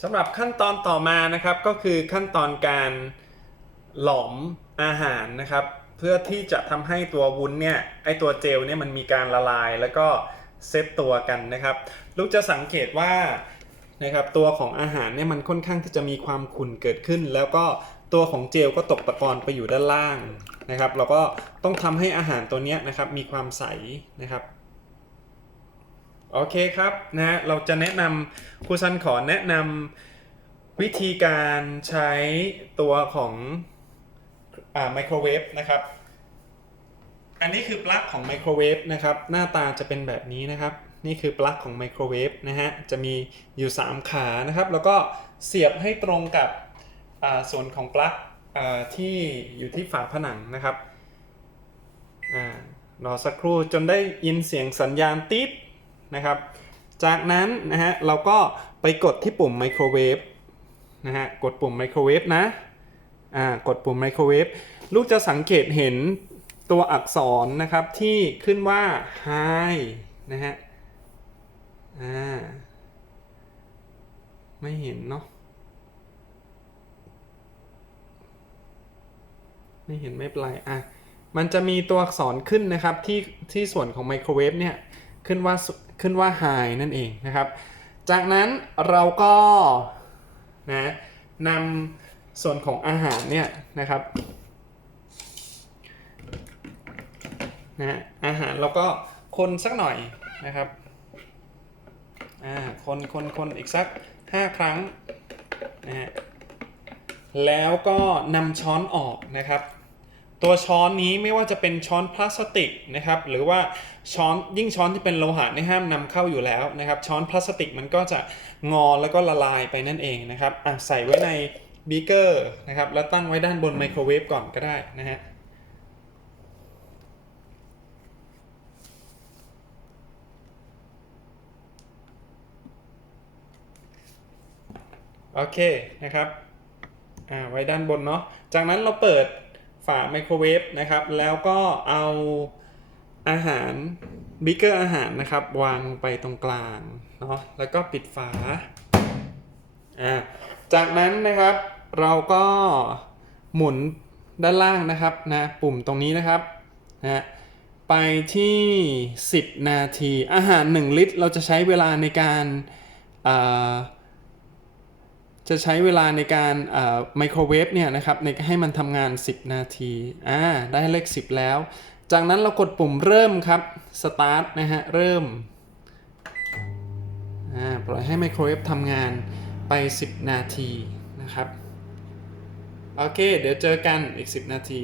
สำหรับขั้นตอนต่อมานะครับก็คือขั้นตอนการหลอมอาหารนะครับ เพื่อที่จะทำให้ตัววุ้นเนี่ยไอตัวเจลเนี่ยมันมีการละลายแล้วก็เซตตัวกันนะครับ ลูกจะสังเกตว่านะครับตัวของอาหารเนี่ยมันค่อนข้างที่จะมีความขุ่นเกิดขึ้น แล้วก็ตัวของเจลก็ตกตะกอนไปอยู่ด้านล่างนะครับ เราก็ต้องทำให้อาหารตัวนี้นะครับมีความใสนะครับ โอเคครับนะเราจะแนะนำครูซันขอแนะนำวิธีการใช้ตัวของอ่าไมโครเวฟนะครับ อันนี้คือปลั๊กของไมโครเวฟนะครับ หน้าตาจะเป็นแบบนี้นะครับ นี่คือปลั๊กของไมโครเวฟนะฮะ จะมีอยู่ 3 ขานะครับ แล้วก็เสียบให้ตรงกับอ่าส่วนของปลั๊กอ่าที่อยู่ที่ฝาผนังนะครับอ่ารอสักครู่จนได้ยินเสียงสัญญาณติ๊ด นะครับ จากนั้นนะฮะเราก็ไปกดที่ปุ่มไมโครเวฟนะฮะกดปุ่มไมโครเวฟนะอ่ากดปุ่มไมโครเวฟลูกจะสังเกตเห็นตัวอักษรนะครับที่ขึ้นว่า high นะฮะอ่าไม่เห็นเนาะไม่เห็นไม่เป็นไรอะมันจะมีตัวอักษรขึ้นนะครับที่ที่ส่วนของไมโครเวฟเนี่ยขึ้นว่า ขึ้นว่า high นั่นเองนะครับ จากนั้นเราก็นะนำส่วนของอาหารเนี่ยนะครับนะอาหารเราก็คนสักหน่อยนะครับอ่าคนคนคนอีกสัก 5 ครั้งนะฮะแล้วก็นำช้อนออกนะครับ ตัวช้อนนี้ไม่ว่าจะเป็นช้อนพลาสติกนะครับหรือว่าช้อนยิ่งช้อนที่เป็นโลหะนี่ห้ามนำเข้าอยู่แล้วนะครับช้อนพลาสติกมันก็จะงอแล้วก็ละลายไปนั่นเองนะครับอะใส่ไว้ในบีเกอร์นะครับแล้วตั้งไว้ด้านบนไมโครเวฟก่อนก็ได้นะฮะโอเคนะครับ อ่า ไว้ด้านบนเนาะ จากนั้นเราเปิด ฝาไมโครเวฟนะครับ แล้วก็เอาอาหารบิกเกอร์อาหารนะครับ วางลงไปตรงกลางเนาะแล้วก็ปิดฝาอ่าจากนั้นนะครับเราก็หมุนด้านล่างนะครับนะปุ่มตรงนี้นะครับนะไปที่ 10 นาทีอาหาร 1 ลิตร เราจะใช้เวลาในการอ่า จะใช้เวลาในการไมโครเวฟเนี่ยนะครับในให้มันทำงาน 10 นาทีอ่าได้เลข 10 แล้ว จากนั้นเรากดปุ่มเริ่มครับ start นะฮะ เริ่มอ่าปล่อยให้ไมโครเวฟทำงานไป 10 นาทีนะครับ โอเค เดี๋ยวเจอกันอีก 10 นาที